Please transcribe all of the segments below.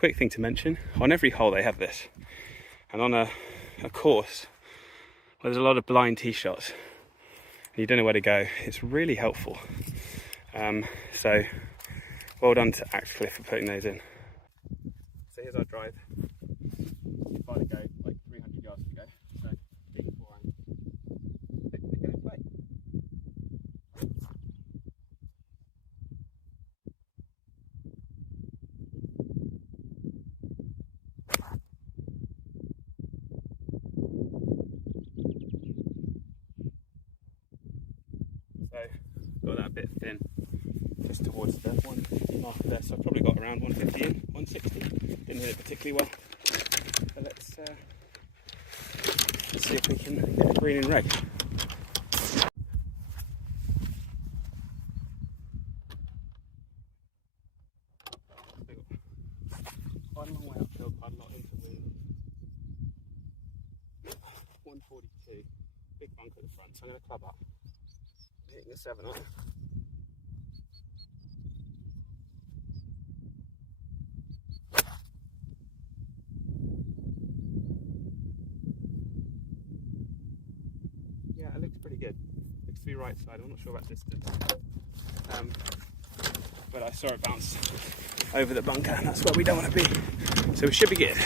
quick thing to mention, on every hole they have this. And on a course where there's a lot of blind tee shots, and you don't know where to go, it's really helpful. So well done to Axcliff for putting those in. So here's our drive. Far to go, like 300 yards to go. So big forehand. Go and play. So got that a bit thin, just towards the 150 marker there. So I've probably got around 150 in, 160. Didn't hit it particularly well. So let's see if we can get a green in reg. Quite a long way uphill, quite a lot into the 142. Big bunker at the front, so I'm going to club up. Hitting the 7 iron. Yeah, it looks pretty good. Looks to be right side. I'm not sure about distance. But I saw it bounce over the bunker, and that's where we don't want to be. So we should be good.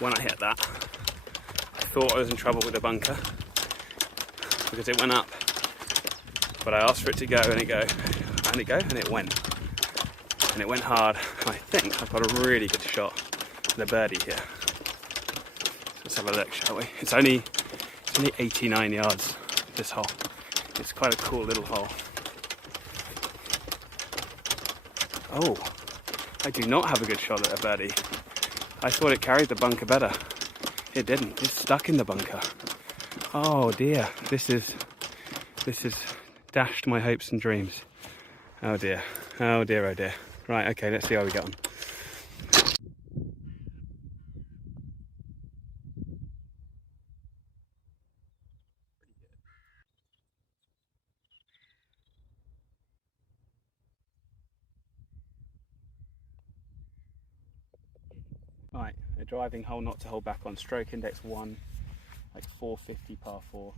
When I hit that, I thought I was in trouble with the bunker because it went up, but I asked for it to go, and it went, and it went hard. I think I've got a really good shot at the birdie here. Let's have a look, shall we? It's only 89 yards, this hole. It's quite a cool little hole. Oh, I do not have a good shot at a birdie. I thought it carried the bunker better. It didn't. It's stuck in the bunker. Oh dear. This is dashed my hopes and dreams. Oh dear. Oh dear, oh dear. Right, okay, let's see how we get on. Right, a driving hole not to hold back on. Stroke index 1, like 450 par 4.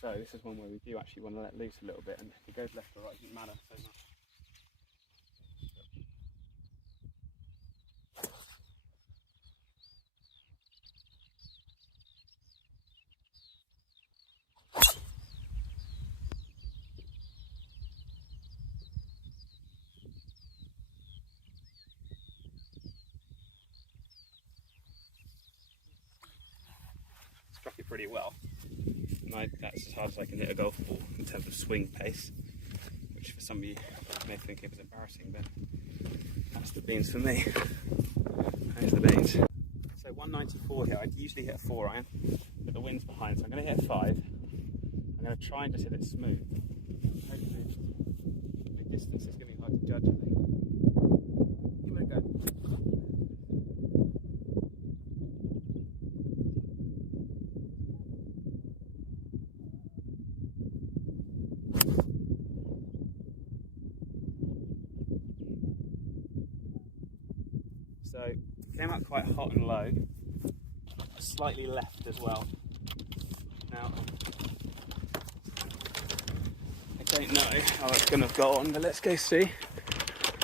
So this is one where we do actually want to let loose a little bit, and if it goes left or right, it doesn't matter so much. Struck it pretty well. And that's as hard as I can hit a golf ball in terms of swing pace, which for some of you may think it was embarrassing, but that's the beans for me. There's the beans. So 194 here. I'd usually hit a 4 iron, but the wind's behind, so I'm going to hit a 5. I'm going to try and just hit it smooth. Hopefully the distance is going to be hard to judge, I think. Give it a go. So came up quite hot and low, slightly left as well. Now, I don't know how it's going to have got on, but let's go see.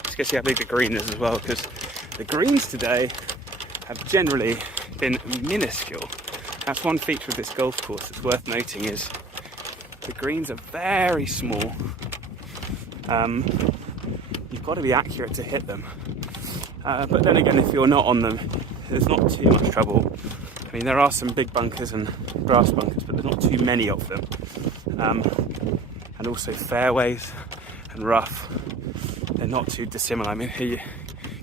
Let's go see how big the green is as well, because the greens today have generally been minuscule. That's one feature of this golf course that's worth noting, is the greens are very small. You've got to be accurate to hit them. But then again, if you're not on them, there's not too much trouble. I mean, there are some big bunkers and grass bunkers, but there's not too many of them. And also fairways and rough, they're not too dissimilar. I mean,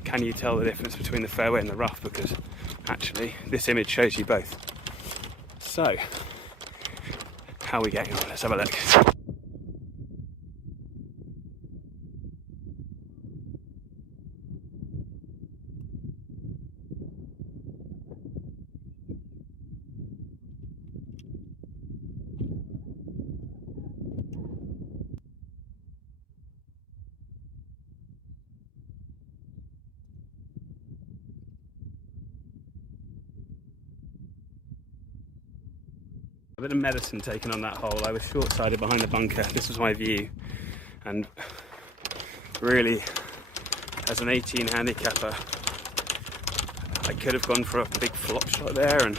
can you tell the difference between the fairway and the rough? Because actually, this image shows you both. So, how are we getting on? Let's have a look. A bit of medicine taken on that hole. I was short-sided behind the bunker. This was my view, and really, as an 18 handicapper, I could have gone for a big flop shot there, and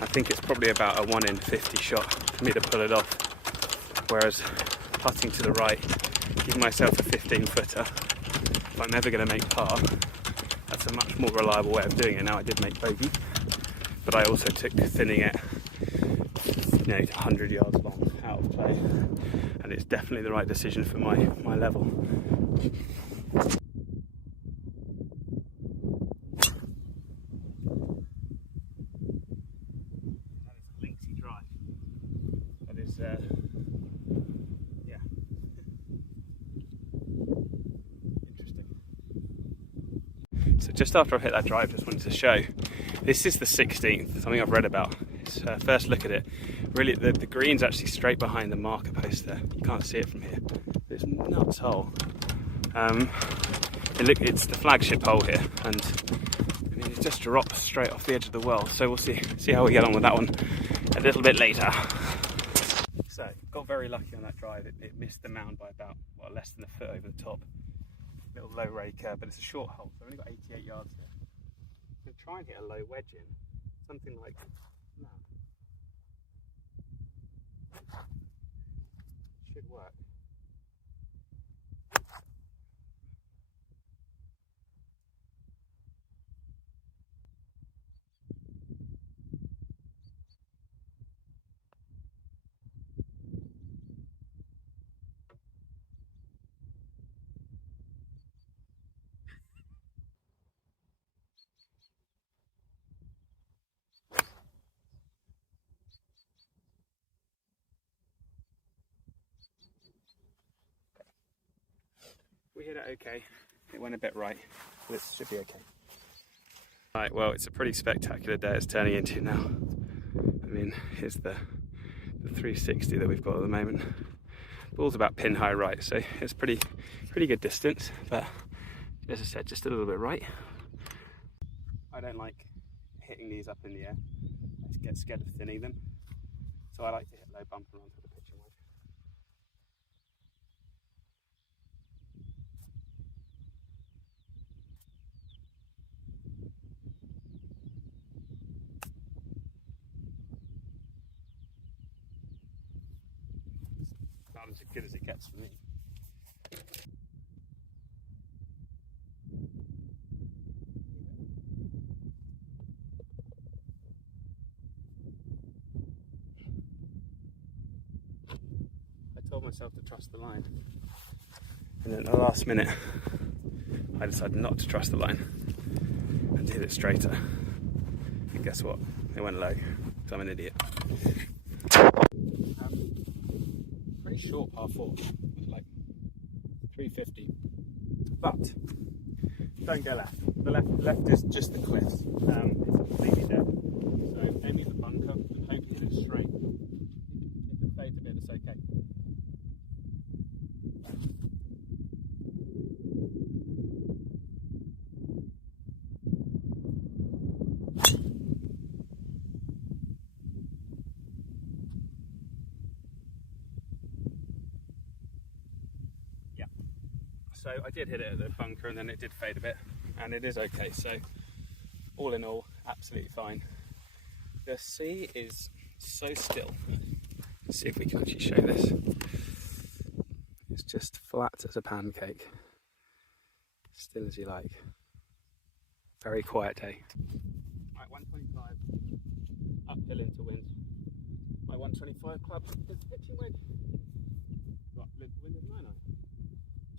I think it's probably about a 1 in 50 shot for me to pull it off. Whereas putting to the right, giving myself a 15-footer, if I'm ever going to make par, that's a much more reliable way of doing it. Now, I did make bogey, but I also took thinning it 100 yards long out of play, and it's definitely the right decision for my level. That is a linksy drive. That is, yeah, interesting. So just after I've hit that drive, just wanted to show, this is the 16th, something I've read about. It's first look at it. Really, the green's actually straight behind the marker post there. You can't see it from here. It's nuts hole. It's the flagship hole here, and I mean, it just drops straight off the edge of the well. So we'll see how we get on with that one a little bit later. So got very lucky on that drive. It missed the mound by about less than a foot over the top. Little low rake, but it's a short hole, so I've only got 88 yards here. I'm going to try and hit a low wedge in, something like that. Should work. We hit it okay. It went a bit right, but it should be okay. Right, well, it's a pretty spectacular day it's turning into now. I mean, here's the 360 that we've got at the moment. Ball's about pin high right, so it's pretty good distance, but as I said, just a little bit right. I don't like hitting these up in the air. I get scared of thinning them, so I like to hit low bumper onto the pitching wedge. Not as good as it gets for me. I told myself to trust the line, and then at the last minute I decided not to trust the line and to hit it straighter, and guess what, it went low, so I'm an idiot. Pretty short par 4, like 350, but don't go left. The left is just the cliffs. It's completely dead, so aiming at the bunker and hope to hit it straight. If it fades a bit, it's okay. So I did hit it at the bunker, and then it did fade a bit, and it is okay. So all in all, absolutely fine. The sea is so still. Let's see if we can actually show this. It's just flat as a pancake, still as you like. Very quiet day. uphill into wind. My 125 club is pitching wind. Right, wind is 9 iron.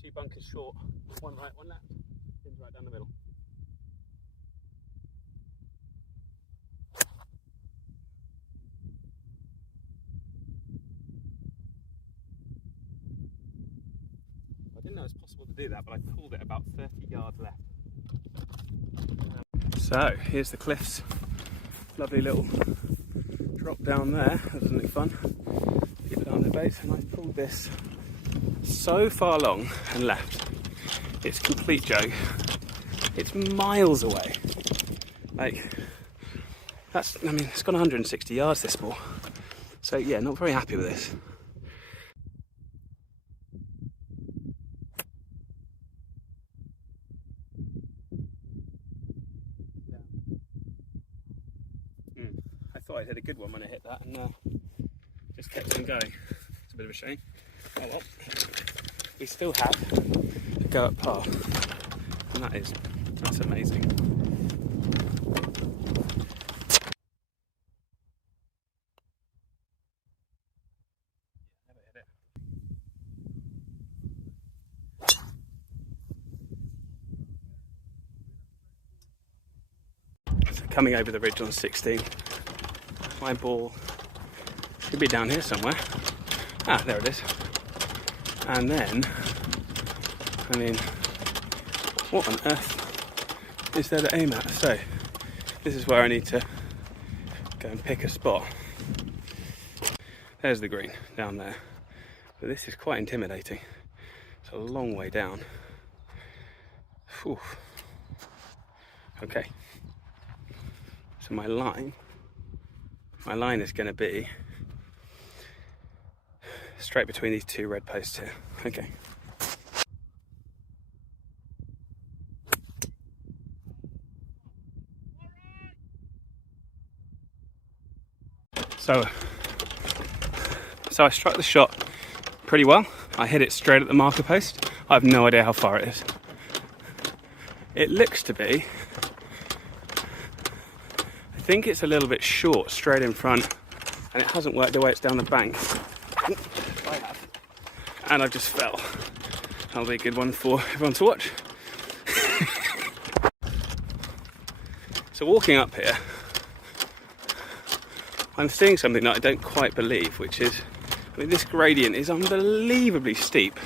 2 bunkers short, 1 right, 1 left. Pins right down the middle. I didn't know it was possible to do that, but I pulled it about 30 yards left. So here's the cliffs. Lovely little drop down there. That doesn't look fun. Get down the base, and I pulled this so far long and left. It's a complete joke. It's miles away. Like, that's, I mean, it's gone 160 yards this ball. So yeah, not very happy with this. I thought I had a good one when I hit that, and just kept on going. It's a bit of a shame. Oh well. We still have a go at par, and that's amazing. Never hit it. So coming over the ridge on 16, my ball should be down here somewhere. Ah, there it is. And then, I mean, what on earth is there to aim at? So, this is where I need to go and pick a spot. There's the green down there. But this is quite intimidating. It's a long way down. Whew. Okay. So my line is going to be straight between these 2 red posts here. Okay. So I struck the shot pretty well. I hit it straight at the marker post. I have no idea how far it is. It looks to be, I think it's a little bit short, straight in front, and it hasn't worked the way it's down the bank. I have. And I've just fell. That'll be a good one for everyone to watch. So walking up here, I'm seeing something that I don't quite believe, which is, I mean, this gradient is unbelievably steep,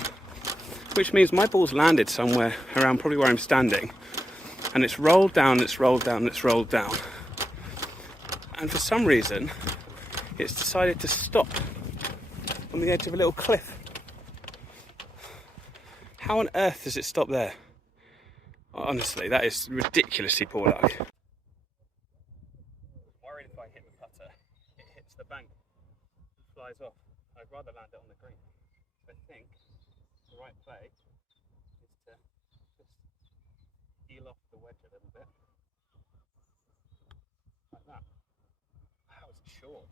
which means my ball's landed somewhere around probably where I'm standing, and it's rolled down, it's rolled down, it's rolled down. And for some reason, it's decided to stop on the edge of a little cliff. How on earth does it stop there? Honestly, that is ridiculously poor luck. Worried if I hit the putter, it hits the bank and flies off. I'd rather land it on the green. So I think the right play is to just heel off the wedge a little bit. Like that. That was short.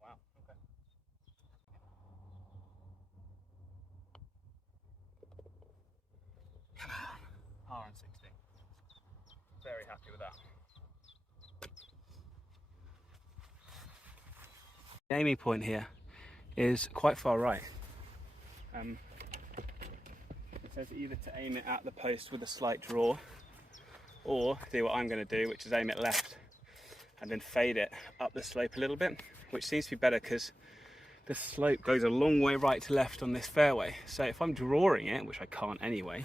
Wow, okay. Come on. Par and 16. Very happy with that. The aiming point here is quite far right. It says either to aim it at the post with a slight draw, or do what I'm going to do, which is aim it left and then fade it up the slope a little bit, which seems to be better because the slope goes a long way right to left on this fairway. So if I'm drawing it, which I can't anyway,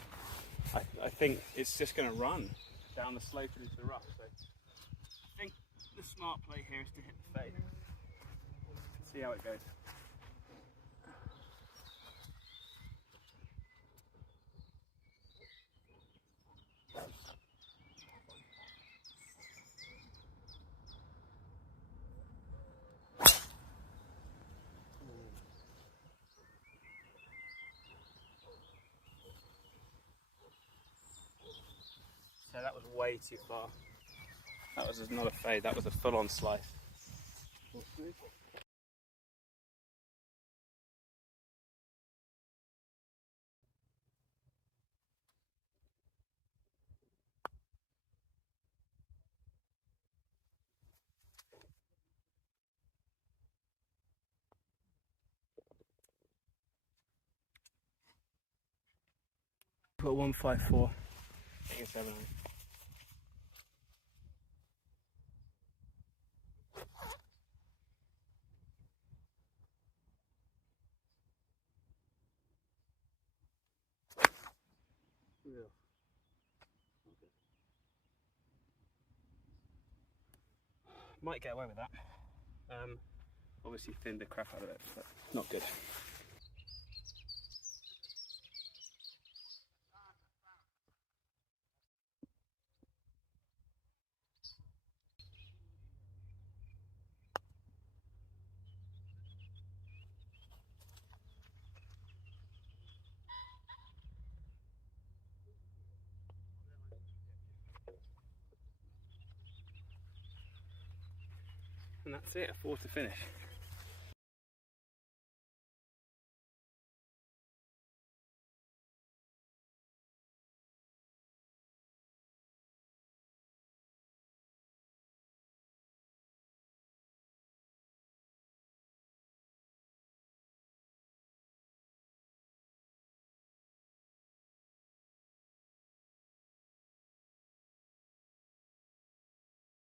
I think it's just going to run down the slope and into the rough. So I think the smart play here is to hit the fade. See how it goes. So that was way too far. That was not a fade, that was a full-on slice. Put a 154. Taking 7 iron. Yeah. Might get away with that. Obviously thinned the crap out of it, but not good. And that's it, a 4 to finish.